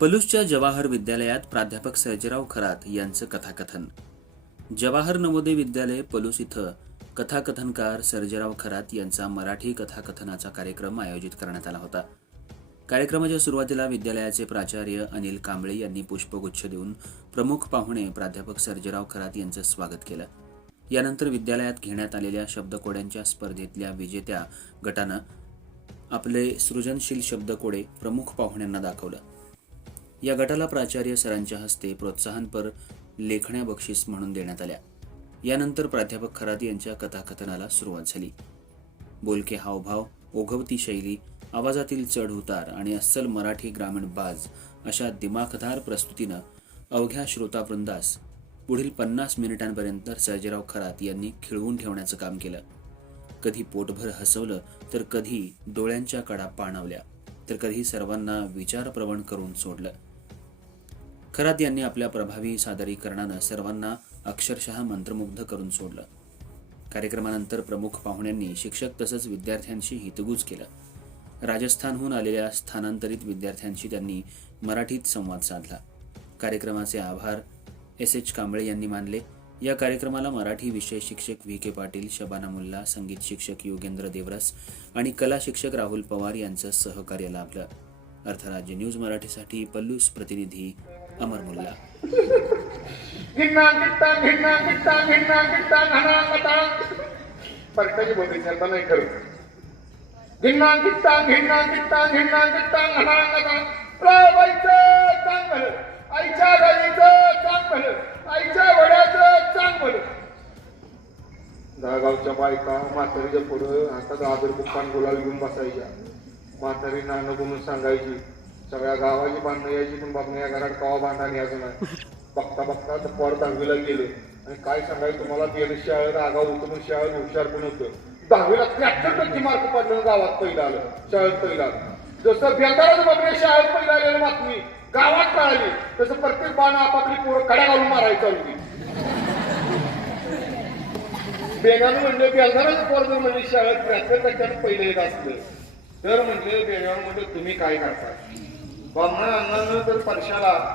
पलूसच्या जवाहर विद्यालयात प्राध्यापक सर्जेराव खरात यांचं कथाकथन. जवाहर नवोदय विद्यालय पलूस इथं कथाकथनकार सर्जेराव खरात यांचा मराठी कथाकथनाचा कार्यक्रम आयोजित करण्यात आला होता. कार्यक्रमाच्या सुरुवातीला विद्यालयाचे प्राचार्य अनिल कांबळे यांनी पुष्पगुच्छ देऊन प्रमुख पाहुणे प्राध्यापक सर्जेराव खरात यांचं स्वागत केलं. यानंतर विद्यालयात घेण्यात आलेल्या शब्दकोड्यांच्या स्पर्धेतल्या विजेत्या गटानं आपले सृजनशील शब्दकोडे प्रमुख पाहुण्यांना दाखवलं. या गटाला प्राचार्य सरांच्या हस्ते प्रोत्साहनपर लेखण्या बक्षीस म्हणून देण्यात आल्या. यानंतर प्राध्यापक खरात यांच्या कथाकथनाला सुरुवात झाली. बोलके हावभाव ओघवती शैली आवाजातील चढ उतार आणि अस्सल मराठी ग्रामीण बाज अशा दिमाखदार प्रस्तुतीनं अवघ्या श्रोतावृंदास पुढील पन्नास मिनिटांपर्यंत सर्जेराव खरात यांनी खिळवून ठेवण्याचं काम केलं. कधी पोटभर हसवलं तर कधी डोळ्यांच्या कडा पाणावल्या तर कधी सर्वांना विचारप्रवण करून सोडलं. खरात यांनी आपल्या प्रभावी सादरीकरणानं सर्वांना अक्षरशः मंत्रमुग्ध करून सोडलं. कार्यक्रमानंतर प्रमुख पाहुण्यांनी शिक्षक तसंच विद्यार्थ्यांशी हितगुज केलं. राजस्थानहून आलेल्या स्थानांतरित विद्यार्थ्यांशी त्यांनी मराठीत संवाद साधला. कार्यक्रमाचे आभार एस एच कांबळे यांनी मानले. या कार्यक्रमाला मराठी विषय शिक्षक व्ही के पाटील शबाना मुल्ला संगीत शिक्षक योगेंद्र देवरस आणि कला शिक्षक राहुल पवार यांचं सहकार्य लाभलं. अर्थराज्य न्यूज मराठीसाठी पल्लूस प्रतिनिधी अमर मुल्ला. गिन्ना बोलते नाही आईच्या गाडीचं चांग भलं आईच्या वड्याचं चांग भलं बायका म्हातारीच्या पुढं हातात आदर बुक्कान गुलाल घेऊन बसायच्या. म्हातारी नाणं म्हणून सांगायची. सगळ्या गावाची बांधणं यायची पण बाबा या घरात कवा बांधा यायचं नाही. बघता बघता तर पोर दहावीला गेले. आणि काय सांगायचं तुम्हाला गेलं शाळेत आगाव होतं पण शाळेत हुशार पण होतं. दहावीला त्र्याहत्तर टक्के मार्क पडलं गावात पहिलं आलं. शाळेत पहिलं आलं. जसं बेंदाराच बाबा शाळेत पहिलं आलेलं बातमी. गावात कळाली. तसं प्रत्येक बाण आपापली पोरं कड्या घालून मारायचं चालू बेगानं म्हणलं बेलदाराचं पोरग म्हणजे शाळेत त्र्याहत्तर टक्क्यात पहिलं येत असलं. तर म्हणलं बेगानं म्हणजे तुम्ही काय करता? ब्राह्मण अण्णानं तर परशाला.